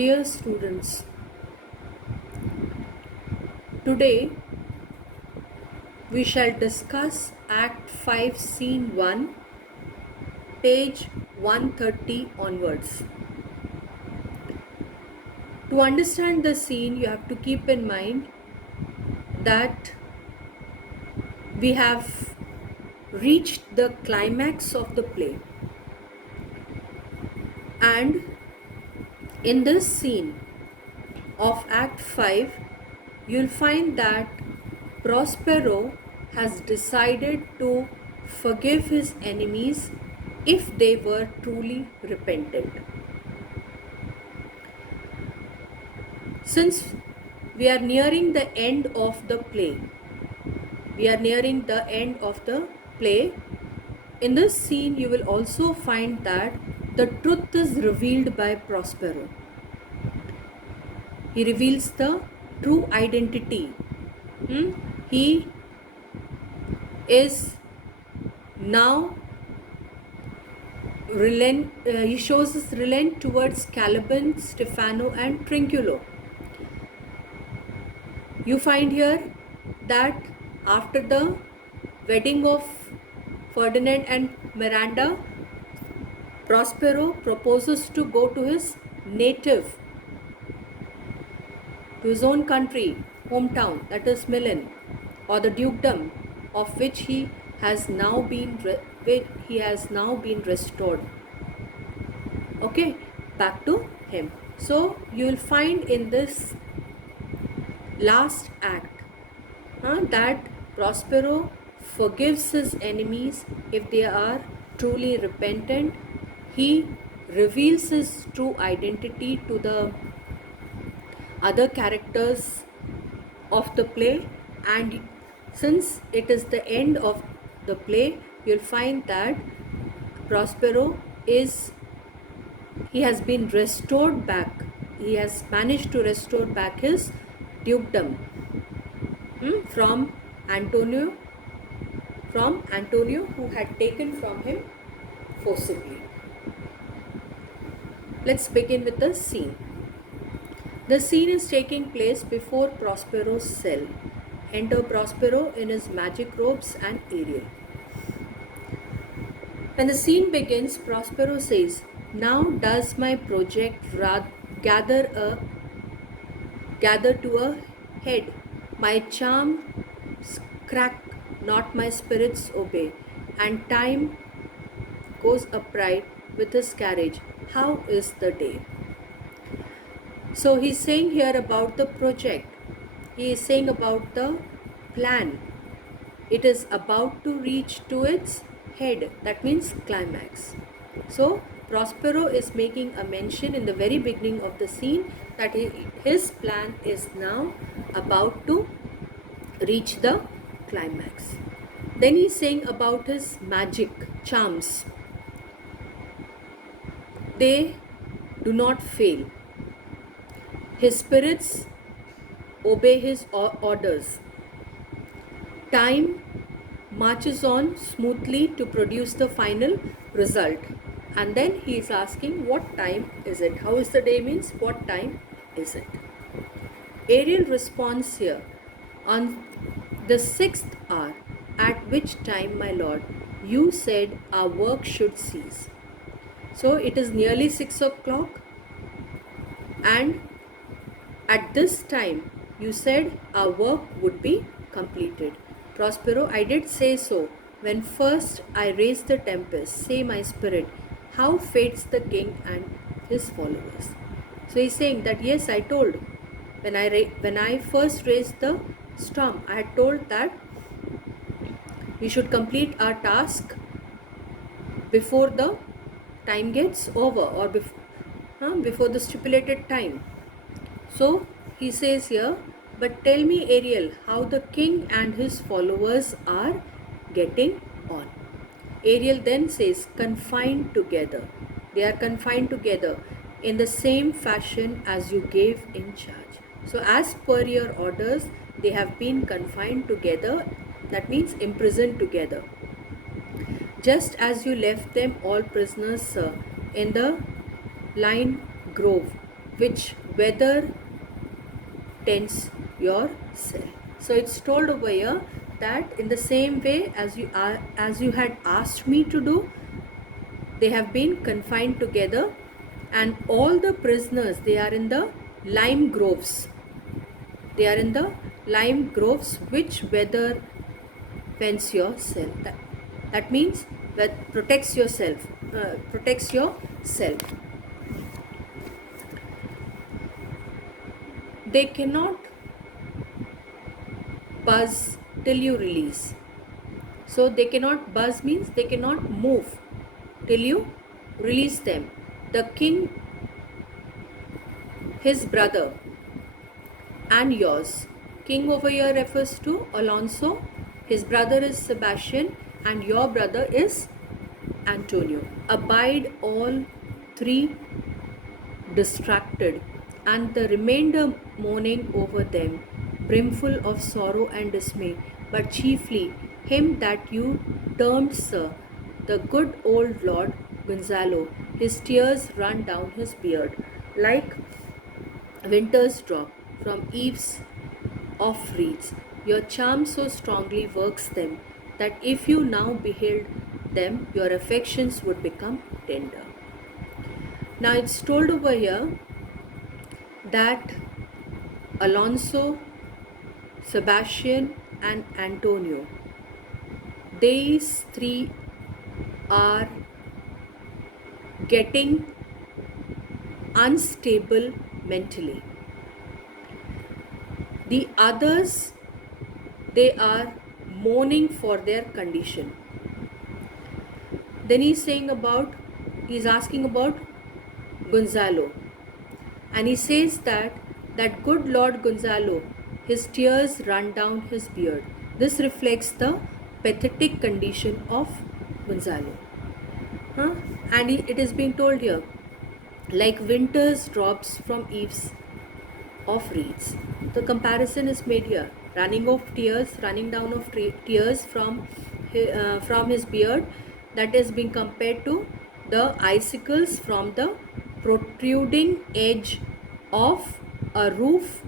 Dear students, today we shall discuss Act 5, Scene 1, page 130 onwards. To understand the scene, you have to keep in mind that we have reached the climax of the play. And in this scene of Act 5, you'll find that Prospero has decided to forgive his enemies if they were truly repentant. Since we are nearing the end of the play, in this scene you will also find that the truth is revealed by Prospero. He reveals the true identity. He is now he shows his relent towards Caliban, Stefano and Trinculo. You find here that after the wedding of Ferdinand and Miranda, Prospero proposes to go to his native, to his own country, hometown, that is Milan, or the dukedom of which he has now been restored. Okay, back to him. So you will find in this last act that Prospero forgives his enemies if they are truly repentant. He reveals his true identity to the other characters of the play, and since it is the end of the play, you'll find that Prospero has been restored back. He has managed to restore back his dukedom from Antonio, who had taken from him forcibly. Let's begin with the scene. The scene is taking place before Prospero's cell. Enter Prospero in his magic robes and Ariel. When the scene begins, Prospero says, "Now does my project gather to a head. My charms crack, not my spirits obey, and time goes upright with his carriage. How is the day?" So he's saying here about the project. He is saying about the plan. It is about to reach to its head. That means climax. So Prospero is making a mention in the very beginning of the scene that his plan is now about to reach the climax. Then he's saying about his magic charms. They do not fail. His spirits obey his orders. Time marches on smoothly to produce the final result. And then he is asking, what time is it? How is the day means what time is it? Ariel responds here, on the 6th hour, at which time, my lord, you said our work should cease. So it is nearly 6 o'clock, and at this time you said our work would be completed. Prospero, I did say so. When first I raised the tempest, say my spirit, how fates the king and his followers. So he's saying that yes, I told. When I first raised the storm, I had told that we should complete our task before the time gets over, or before the stipulated time. So he says here, but tell me, Ariel, how the king and his followers are getting on. Ariel then says, confined together. They are confined together in the same fashion as you gave in charge. So as per your orders, they have been confined together. That means imprisoned together. Just as you left them all prisoners in the Lime Grove which weather tends your cell. So it's told over here that in the same way as you had asked me to do, they have been confined together, and all the prisoners, they are in the lime groves. They are in the lime groves which weather fence your cell. That means that protects yourself. Protects yourself. They cannot buzz till you release. So they cannot buzz means they cannot move till you release them. The king, his brother, and yours. King over here refers to Alonso, his brother is Sebastian, and your brother is Antonio. Abide all three distracted, and the remainder mourning over them, brimful of sorrow and dismay, but chiefly him that you termed Sir, the good old Lord Gonzalo. His tears run down his beard like winter's drop from eaves of reeds. Your charm so strongly works them that if you now beheld them, your affections would become tender. Now it's told over here that Alonso, Sebastian, and Antonio, these three are getting unstable mentally. The others, they are mourning for their condition. Then he's asking about Gonzalo, and he says that good Lord Gonzalo, his tears run down his beard. This reflects the pathetic condition of Gonzalo. And it is being told here, like winter's drops from eaves of reeds. The comparison is made here, running down of tears from his beard, that is being compared to the icicles from the protruding edge of a roof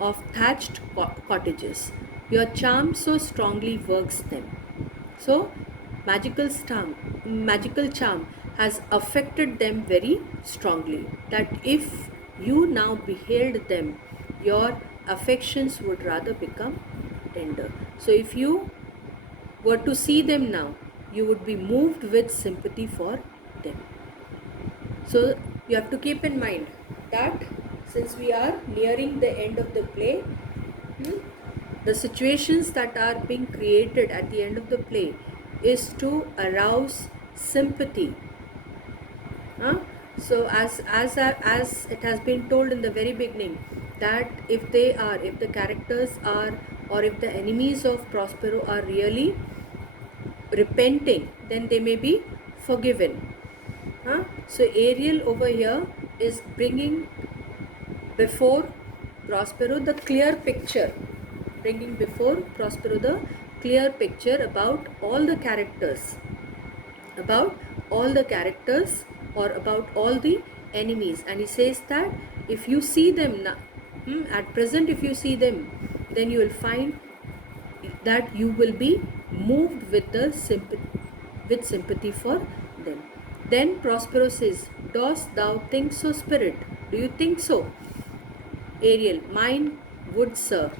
of thatched cottages. Your charm so strongly works them. So magical charm has affected them very strongly, that if you now beheld them, your affections would rather become tender. So if you were to see them now, you would be moved with sympathy for them. So you have to keep in mind that since we are nearing the end of the play, the situations that are being created at the end of the play is to arouse sympathy. So as it has been told in the very beginning, that if the characters are, or if the enemies of Prospero are really repenting, then they may be forgiven. So Ariel over here is bringing before Prospero the clear picture, about all the characters, or about all the enemies. And he says that if you see them now, at present, if you see them, then you will find that you will be moved with sympathy for them. Then Prospero says, dost thou think so, spirit? Do you think so? Ariel, mine would, sir,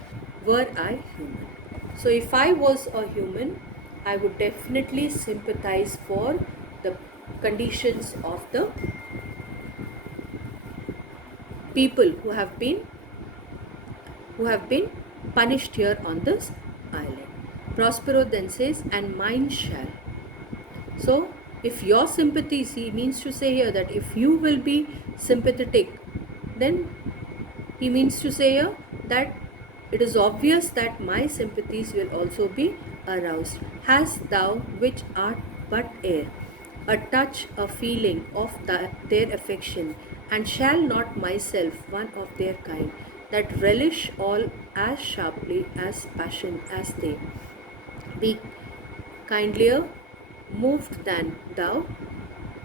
were I human. So if I was a human, I would definitely sympathize for the conditions of the people who have been punished here on this island. Prospero then says, and mine shall. So if your sympathies, he means to say here that if you will be sympathetic, then he means to say here that it is obvious that my sympathies will also be aroused. Hast thou, which art but air, a touch, a feeling of their affection, and shall not myself, one of their kind, that relish all as sharply as passion as they, be kindlier moved than thou,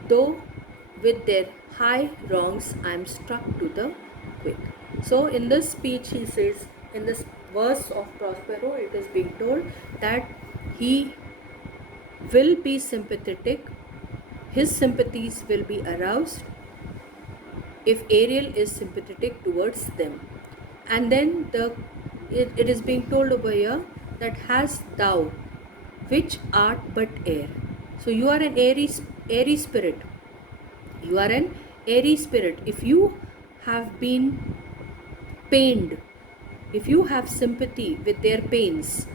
though with their high wrongs I am struck to the quick. So in this speech he says, in this verse of Prospero, it is being told that he will be sympathetic, his sympathies will be aroused if Ariel is sympathetic towards them. And then it is being told over here that has thou, which art but air. So you are an airy spirit. You are an airy spirit. If you have been pained, if you have sympathy with their pains,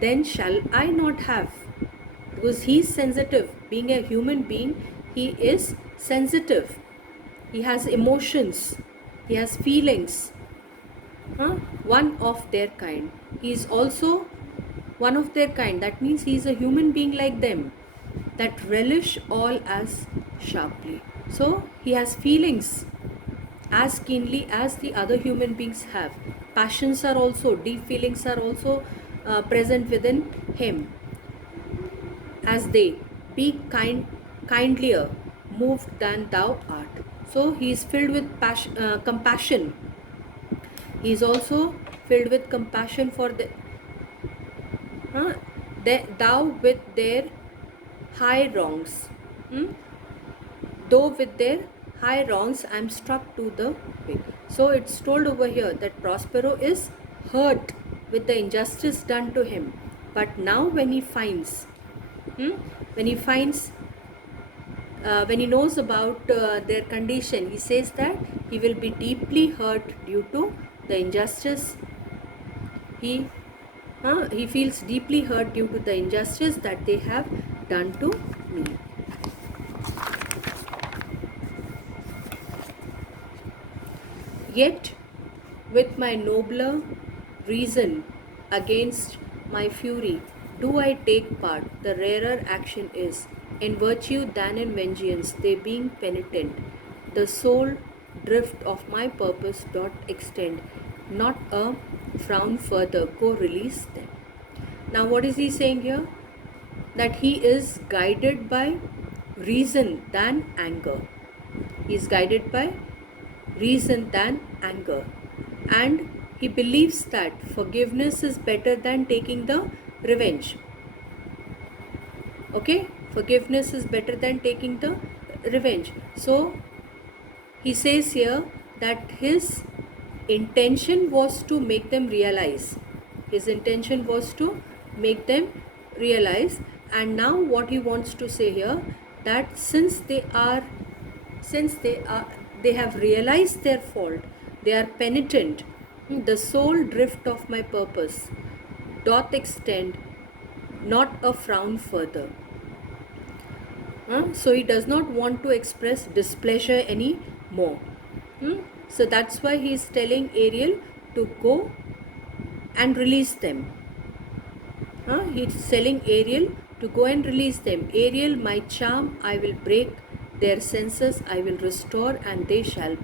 then shall I not have? Because he is sensitive. Being a human being, he is sensitive. He has emotions. He has feelings. One of their kind. He is also one of their kind. That means he is a human being like them, that relish all as sharply. So he has feelings as keenly as the other human beings have. Passions are also, deep feelings are also present within him. As they be kindlier moved than thou art. So he is filled with compassion. He is also filled with compassion for thou with their high wrongs. Though with their high wrongs I am struck to the quick. So it's told over here that Prospero is hurt with the injustice done to him. But now when he finds, when he knows about their condition, he says that he will be deeply hurt due to the injustice. He feels deeply hurt due to the injustice that they have done to me. Yet, with my nobler reason against my fury, do I take part. The rarer action is in virtue than in vengeance, they being penitent. The sole drift of my purpose doth extend, not a frown further, go release them. Now what is he saying here? That he is guided by reason than anger. He is guided by reason than anger. And he believes that forgiveness is better than taking the revenge. Okay? Forgiveness is better than taking the revenge. So he says here that his intention was to make them realize. His intention was to make them realize. And now what he wants to say here, that since they have realized their fault, they are penitent, the sole drift of my purpose doth extend, not a frown further. So he does not want to express displeasure any more. So that's why he is telling Ariel to go and release them. He is telling Ariel to go and release them. Ariel, my charm, I will break their senses, I will restore, and they shall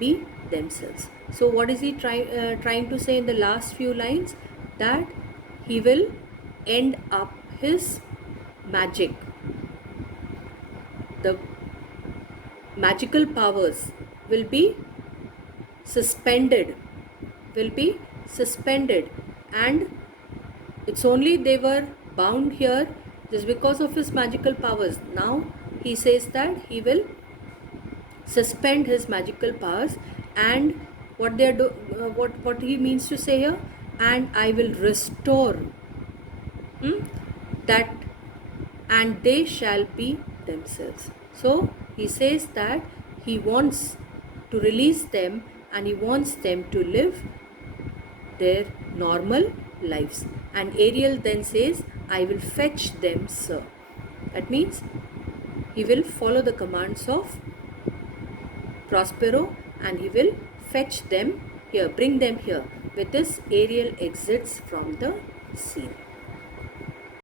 be themselves. So what is he trying to say in the last few lines? That he will end up his magic. The magical powers will be suspended, and it's only they were bound here just because of his magical powers. Now he says that he will suspend his magical powers, and what he means to say here, and I will restore that, and they shall be themselves. So he says that he wants to release them, and he wants them to live their normal lives. And Ariel then says, I will fetch them, sir. That means he will follow the commands of Prospero, and he will fetch them here, bring them here. With this, Ariel exits from the scene.